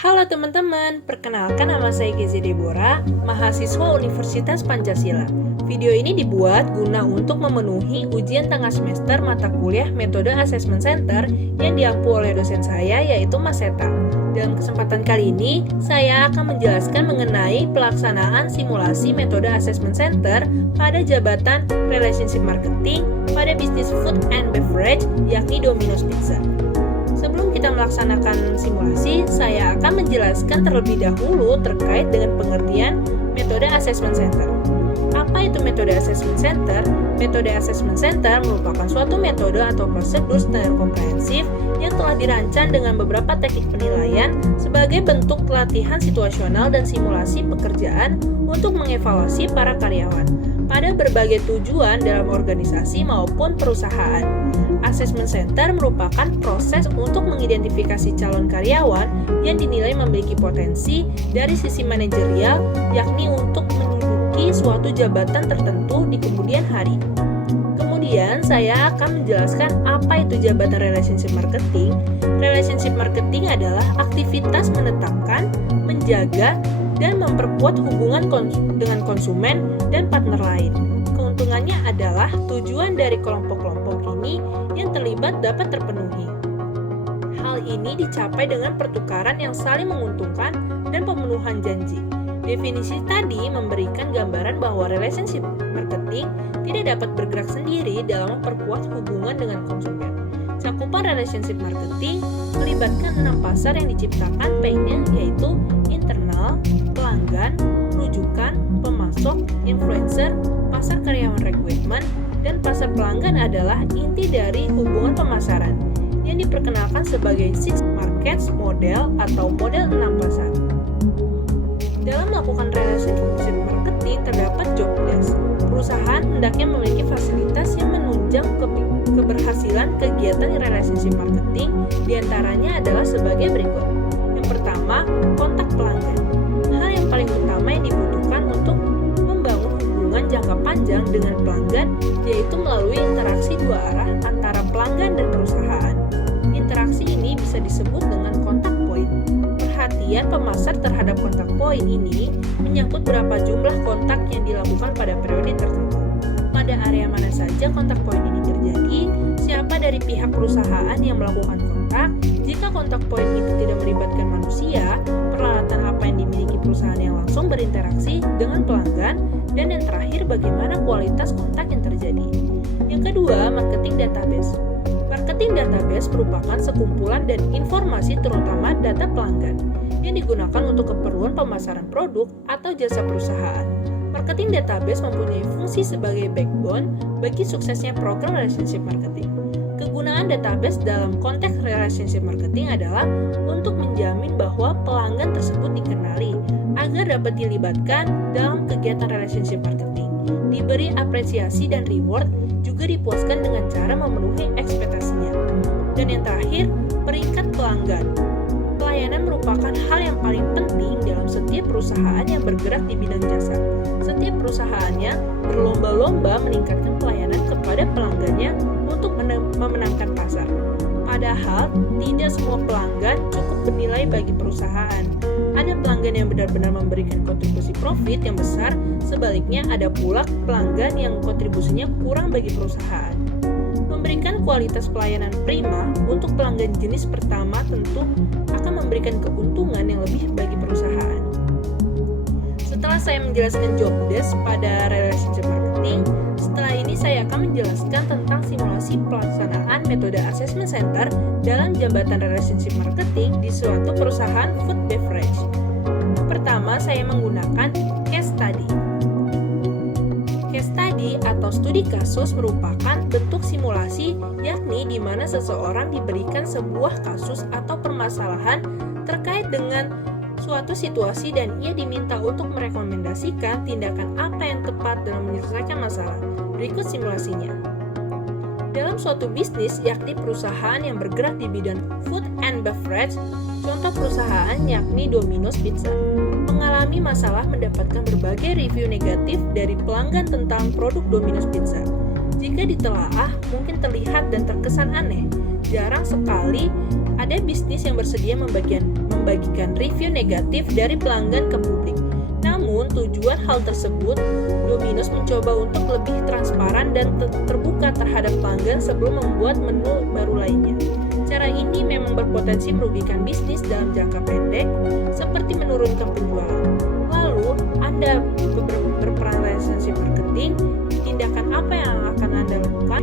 Halo teman-teman, perkenalkan nama saya Gezi Deborah, mahasiswa Universitas Pancasila. Video ini dibuat guna untuk memenuhi ujian tengah semester mata kuliah Metode Assessment Center yang diampu oleh dosen saya yaitu Mas Seta. Dalam kesempatan kali ini, saya akan menjelaskan mengenai pelaksanaan simulasi Metode Assessment Center pada jabatan Relationship Marketing pada bisnis Food and Beverage yakni Domino's Pizza. Sebelum kita melaksanakan simulasi, saya akan menjelaskan terlebih dahulu terkait dengan pengertian metode assessment center. Apa itu metode assessment center? Metode assessment center merupakan suatu metode atau prosedur standar komprehensif yang telah dirancang dengan beberapa teknik penilaian sebagai bentuk pelatihan situasional dan simulasi pekerjaan untuk mengevaluasi para karyawan pada berbagai tujuan dalam organisasi maupun perusahaan. Assessment Center merupakan proses untuk mengidentifikasi calon karyawan yang dinilai memiliki potensi dari sisi manajerial, yakni untuk menduduki suatu jabatan tertentu di kemudian hari. Kemudian saya akan menjelaskan apa itu jabatan relationship marketing. Relationship marketing adalah aktivitas menetapkan, menjaga, dan memperkuat hubungan dengan konsumen dan partner lain. Keuntungannya adalah tujuan dari kelompok-kelompok ini yang terlibat dapat terpenuhi. Hal ini dicapai dengan pertukaran yang saling menguntungkan dan pemenuhan janji. Definisi tadi memberikan gambaran bahwa relationship marketing tidak dapat bergerak sendiri dalam memperkuat hubungan dengan konsumen. Cakupan relationship marketing melibatkan 6 pasar yang diciptakan PAIN-nya yaitu internal, pelanggan, rujukan, pemasok, influencer, pasar karyawan rekrutmen, dan pasar pelanggan adalah inti dari hubungan pemasaran yang diperkenalkan sebagai Six Markets Model atau model 6 pasar. Dalam melakukan relationship marketing terdapat job desk. Perusahaan hendaknya memiliki fasilitas yang menunjang keberhasilan kegiatan relationship marketing, diantaranya adalah sebagai berikut. Yang pertama, kontak pelanggan. Hal yang paling utama yang dibutuhkan untuk membangun hubungan jangka panjang dengan pelanggan yaitu melalui interaksi dua arah antara pelanggan dan perusahaan. Interaksi ini bisa disebut dengan kontak point. Perhatian pemasar terhadap kontak point ini menyangkut berapa jumlah kontak yang dilakukan pada periode tertentu. Pada area mana saja kontak point ini terjadi, siapa dari pihak perusahaan yang melakukan kontak, jika kontak point itu tidak melibatkan manusia, peralatan apa yang dimiliki perusahaan yang langsung berinteraksi dengan pelanggan, dan yang terakhir bagaimana kualitas kontak yang terjadi. Yang kedua, marketing database. Marketing database merupakan sekumpulan dan informasi terutama data pelanggan yang digunakan untuk keperluan pemasaran produk atau jasa perusahaan. Marketing database mempunyai fungsi sebagai backbone bagi suksesnya program relationship marketing. Kegunaan database dalam konteks relationship marketing adalah untuk menjamin bahwa pelanggan tersebut dikenali agar dapat dilibatkan dalam kegiatan relationship marketing, diberi apresiasi dan reward, juga dipuaskan dengan cara memenuhi ekspektasinya. Dan yang terakhir, peringkat pelanggan. Pelayanan merupakan hal yang paling penting dalam setiap perusahaan yang bergerak di bidang jasa. Setiap perusahaannya berlomba-lomba meningkatkan pelayanan kepada pelanggannya untuk memenangkan pasar. Padahal, tidak semua pelanggan cukup bernilai bagi perusahaan. Ada pelanggan yang benar-benar memberikan kontribusi profit yang besar, sebaliknya ada pula pelanggan yang kontribusinya kurang bagi perusahaan. Memberikan kualitas pelayanan prima untuk pelanggan jenis pertama tentu akan memberikan keuntungan yang lebih bagi perusahaan. Setelah saya menjelaskan job desk pada relationship marketing, setelah ini saya akan menjelaskan tentang simulasi pelaksanaan metode assessment center dalam jabatan relationship marketing di suatu perusahaan food beverage. Pertama, saya menggunakan case study. Case study atau studi kasus merupakan bentuk simulasi yakni di mana seseorang diberikan sebuah kasus atau permasalahan terkait dengan suatu situasi dan ia diminta untuk merekomendasikan tindakan apa yang tepat dalam menyelesaikan masalah. Berikut simulasinya. Dalam suatu bisnis, yakni perusahaan yang bergerak di bidang food and beverage, contoh perusahaan yakni Domino's Pizza, mengalami masalah mendapatkan berbagai review negatif dari pelanggan tentang produk Domino's Pizza. Jika ditelaah, mungkin terlihat dan terkesan aneh. Jarang sekali ada bisnis yang bersedia membagikan review negatif dari pelanggan ke publik. Namun, tujuan hal tersebut, Domino's mencoba untuk lebih transparan dan terbuka terhadap pelanggan sebelum membuat menu baru lainnya. Cara ini memang berpotensi merugikan bisnis dalam jangka pendek, seperti menurunkan penjualan. Lalu, Anda berperan relationship marketing, tindakan apa yang akan Anda lakukan,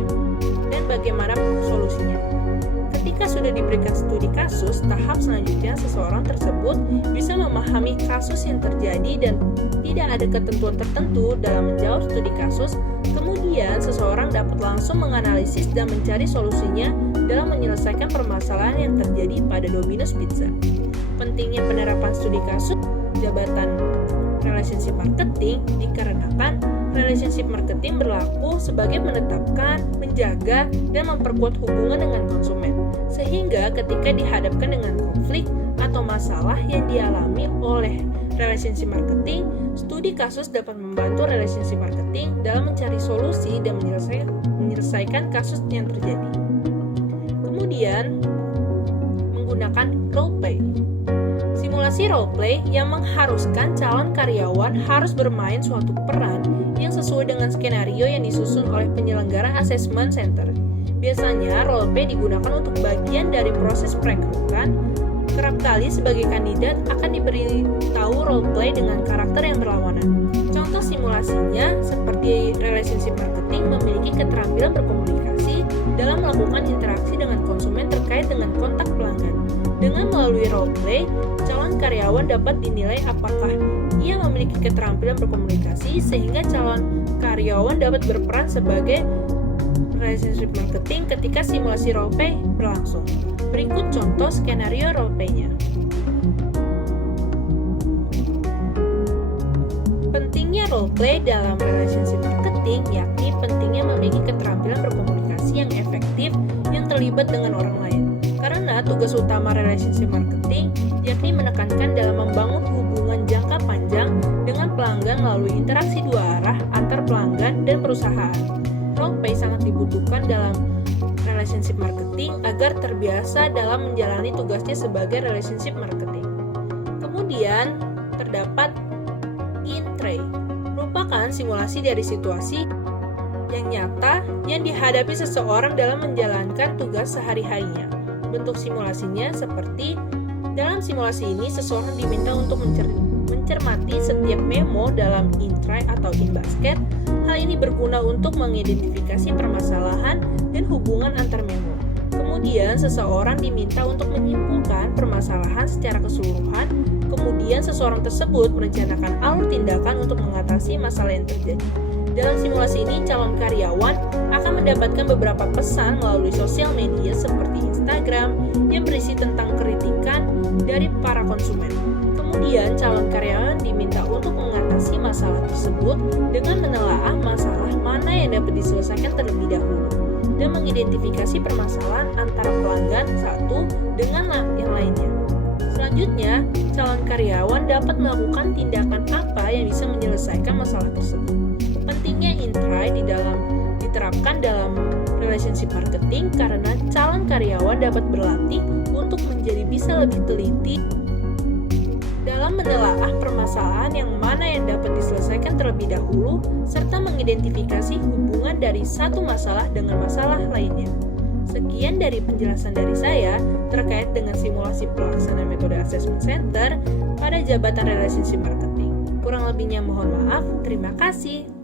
dan bagaimana solusinya. Ketika sudah diberikan studi kasus, tahap selanjutnya seseorang tersebut bisa memahami kasus yang terjadi dan tidak ada ketentuan tertentu dalam menjawab studi kasus. Kemudian, seseorang dapat langsung menganalisis dan mencari solusinya dalam menyelesaikan permasalahan yang terjadi pada Domino's Pizza. Pentingnya penerapan studi kasus jabatan relationship marketing dikarenakan relationship marketing berlaku sebagai menetapkan, menjaga, dan memperkuat hubungan dengan konsumen. Sehingga ketika dihadapkan dengan konflik atau masalah yang dialami oleh relationship marketing, studi kasus dapat membantu relationship marketing dalam mencari solusi dan menyelesaikan kasus yang terjadi. Kemudian, menggunakan roleplay. Simulasi roleplay yang mengharuskan calon karyawan harus bermain suatu peran yang sesuai dengan skenario yang disusun oleh penyelenggara assessment center. Biasanya, roleplay digunakan untuk bagian dari proses perekrutan. Kerap kali sebagai kandidat akan diberi tahu roleplay dengan karakter yang berlawanan. Contoh simulasinya seperti relationship marketing memiliki keterampilan berkomunikasi dalam melakukan interaksi dengan konsumen terkait dengan kontak pelanggan. Dengan melalui roleplay, calon karyawan dapat dinilai apakah ia memiliki keterampilan berkomunikasi sehingga calon karyawan dapat berperan sebagai relationship marketing ketika simulasi roleplay berlangsung. Berikut contoh skenario roleplaynya. Pentingnya roleplay dalam relationship marketing yakni pentingnya memiliki keterampilan berkomunikasi yang efektif yang terlibat dengan orang lain. Karena tugas utama relationship marketing yakni menekankan dalam membangun hubungan jangka panjang dengan pelanggan melalui interaksi dua arah antar pelanggan dan perusahaan. Roleplay sangat dibutuhkan dalam relationship marketing agar terbiasa dalam menjalani tugasnya sebagai relationship marketing. Kemudian, terdapat in-tray, merupakan simulasi dari situasi yang nyata yang dihadapi seseorang dalam menjalankan tugas sehari-harinya. Bentuk simulasinya seperti dalam simulasi ini seseorang diminta untuk mencermati setiap memo dalam in-tray atau in-basket. Hal ini berguna untuk mengidentifikasi permasalahan dan hubungan antar memo. Kemudian, seseorang diminta untuk menyimpulkan permasalahan secara keseluruhan. Kemudian, seseorang tersebut merencanakan alur tindakan untuk mengatasi masalah yang terjadi. Dalam simulasi ini, calon karyawan akan mendapatkan beberapa pesan melalui sosial media seperti Instagram yang berisi tentang kritikan dari para konsumen. Kemudian, calon karyawan diminta untuk mengatasi masalah tersebut dengan menelaah masalah mana yang dapat diselesaikan terlebih dahulu dan mengidentifikasi permasalahan antara pelanggan satu dengan yang lainnya. Selanjutnya, calon karyawan dapat melakukan tindakan apa yang bisa menyelesaikan masalah tersebut. Pentingnya in-tray diterapkan dalam relationship marketing karena calon karyawan dapat berlatih untuk menjadi bisa lebih teliti dalam menelaah permasalahan yang mana yang dapat diselesaikan terlebih dahulu serta mengidentifikasi hubungan dari satu masalah dengan masalah lainnya. Sekian dari penjelasan dari saya terkait dengan simulasi pelaksanaan metode assessment center pada jabatan relationship marketing. Kurang lebihnya mohon maaf. Terima kasih.